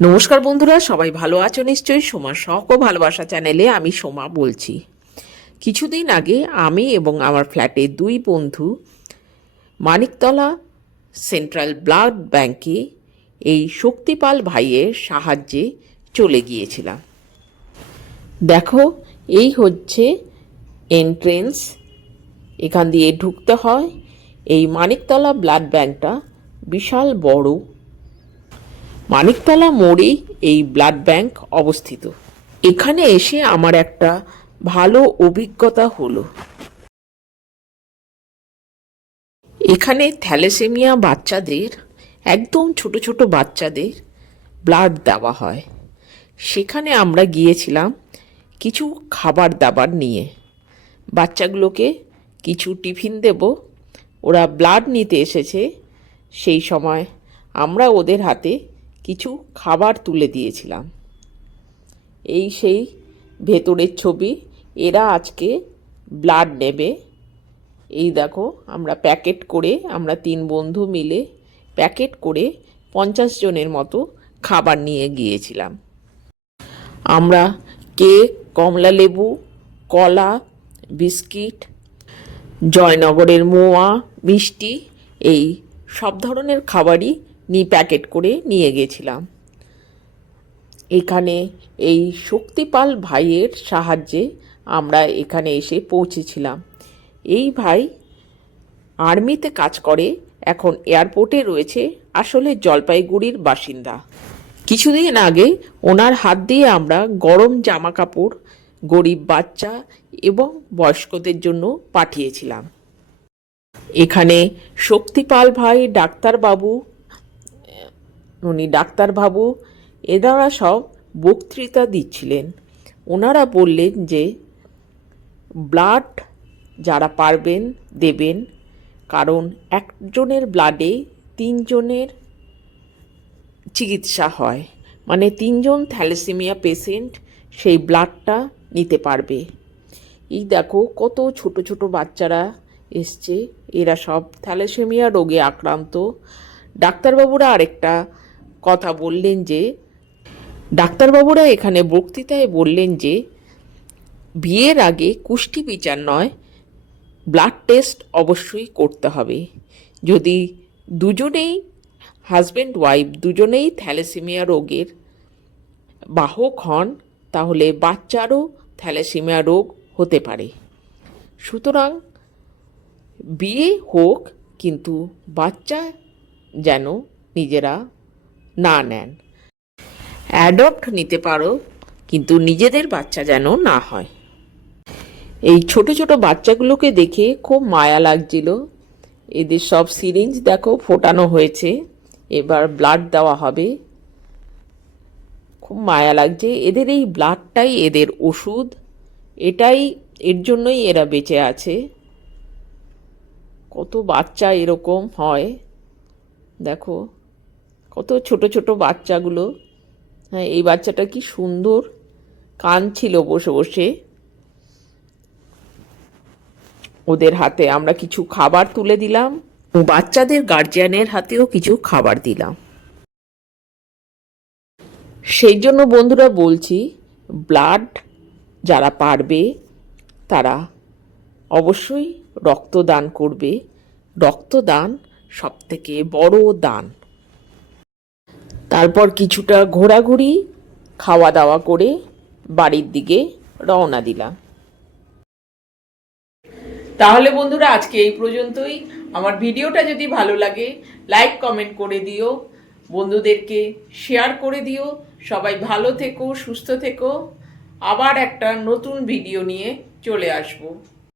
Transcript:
নমস্কার বন্ধুরা, সবাই ভালো আছো নিশ্চয়ই। সোমা শখ ও ভালোবাসা চ্যানেলে আমি সোমা বলছি। কিছুদিন আগে আমি এবং আমার ফ্ল্যাটের দুই বন্ধু মানিকতলা সেন্ট্রাল ব্লাড ব্যাংকে এই শক্তিপাল ভাইয়ের সাহায্যে চলে গিয়েছিলাম। দেখো, এই হচ্ছে এন্ট্রেন্স। এখান দিয়ে ঢুকতে হয়। এই মানিকতলা ব্লাড ব্যাংকটা বিশাল বড়। মানিকতলা মোড়েই এই ব্লাড ব্যাংক অবস্থিত। এখানে এসে আমার একটা ভালো অভিজ্ঞতা হলো। এখানে থ্যালাসেমিয়া বাচ্চাদের, একদম ছোট ছোট বাচ্চাদের ব্লাড দেওয়া হয়। সেখানে আমরা গিয়েছিলাম কিছু খাবার দাবার নিয়ে। বাচ্চাগুলোকে কিছু টিফিন দেব। ওরা ব্লাড নিতে এসেছে, সেই সময় আমরা ওদের হাতে কিছু খাবার তুলে দিয়েছিলাম। এই সেই ভেতরের ছবি। এরা আজকে ব্লাড নেবে। এই দেখো, আমরা প্যাকেট করে, আমরা 3 বন্ধু মিলে প্যাকেট করে 50 জনের মতো খাবার নিয়ে গিয়েছিলাম। আমরা কেক, কমলা লেবু, কলা, বিস্কিট, জয়নগরের মোয়া, মিষ্টি, এই সব ধরনের খাবারই প্যাকেট করে নিয়ে গেছিলাম। এখানে এই শক্তিপাল ভাইয়ের সাহায্যে আমরা এখানে এসে পৌঁছেছিলাম। এই ভাই আর্মিতে কাজ করে, এখন এয়ারপোর্টে রয়েছে, আসলে জলপাইগুড়ির বাসিন্দা। কিছুদিন আগে ওনার হাত দিয়ে আমরা গরম জামা কাপড় গরিব বাচ্চা এবং বয়স্কদের জন্য পাঠিয়েছিলাম। এখানে শক্তিপাল ভাই, ডাক্তারবাবু, উনি ডাক্তারবাবু, এনারা সব বক্তৃতা দিচ্ছিলেন। ওনারা বললেন যে ব্লাড যারা পারবেন দেবেন, কারণ একজনের ব্লাডে 3 জনের চিকিৎসা হয়, মানে 3 জন থ্যালাসেমিয়া পেশেন্ট সেই ব্লাডটা নিতে পারবে। এই দেখো, কত ছোট ছোট বাচ্চারা এসছে, এরা সব থ্যালাসেমিয়া রোগে আক্রান্ত। ডাক্তারবাবুরা আরেকটা কথা বললেন যে, ডাক্তারবাবুরা এখানে বক্তৃতায় বললেন যে বিয়ের আগে কুষ্টি বিচার নয়, ব্লাড টেস্ট অবশ্যই করতে হবে। যদি দুজনেই, হাজব্যান্ড ওয়াইফ দুজনেই থ্যালাসেমিয়া রোগের বাহক হন, তাহলে বাচ্চারও থ্যালাসেমিয়া রোগ হতে পারে। সুতরাং বিয়ে হোক, কিন্তু বাচ্চা যেন নিজেরা না নেন। অ্যাডপ্ট নিতে পারো, কিন্তু নিজেদের বাচ্চা যেন না হয়। এই ছোট ছোট বাচ্চাগুলোকে দেখে খুব মায়া লাগছিল। এদের সব সিরিঞ্জ দেখো ফোটানো হয়েছে, এবার ব্লাড দেওয়া হবে। খুব মায়া লাগছে। এদের এই ব্লাডটাই এদের ওষুধ, এটাই, এর জন্যই এরা বেঁচে আছে। কত বাচ্চা এরকম হয় দেখো, কত ছোট ছোট বাচ্চাগুলো। হ্যাঁ, এই বাচ্চাটা কি সুন্দর কাঁদছিল বসে বসে। ওদের হাতে আমরা কিছু খাবার তুলে দিলাম, বাচ্চাদের গার্জিয়ানের হাতেও কিছু খাবার দিলাম। সেই জন্য বন্ধুরা বলছি, ব্লাড যারা পারবে তারা অবশ্যই রক্তদান করবে। রক্তদান সবথেকে বড় দান। তারপর কিছুটা ঘোরাঘুরি, খাওয়া দাওয়া করে বাড়ির দিকে রওনা দিলাম। তাহলে বন্ধুরা, আজকে এই পর্যন্তই। আমার ভিডিওটা যদি ভালো লাগে, লাইক কমেন্ট করে দিও, বন্ধুদেরকে শেয়ার করে দিও। সবাই ভালো থেকো, সুস্থ থেকো। আবার একটা নতুন ভিডিও নিয়ে চলে আসবো।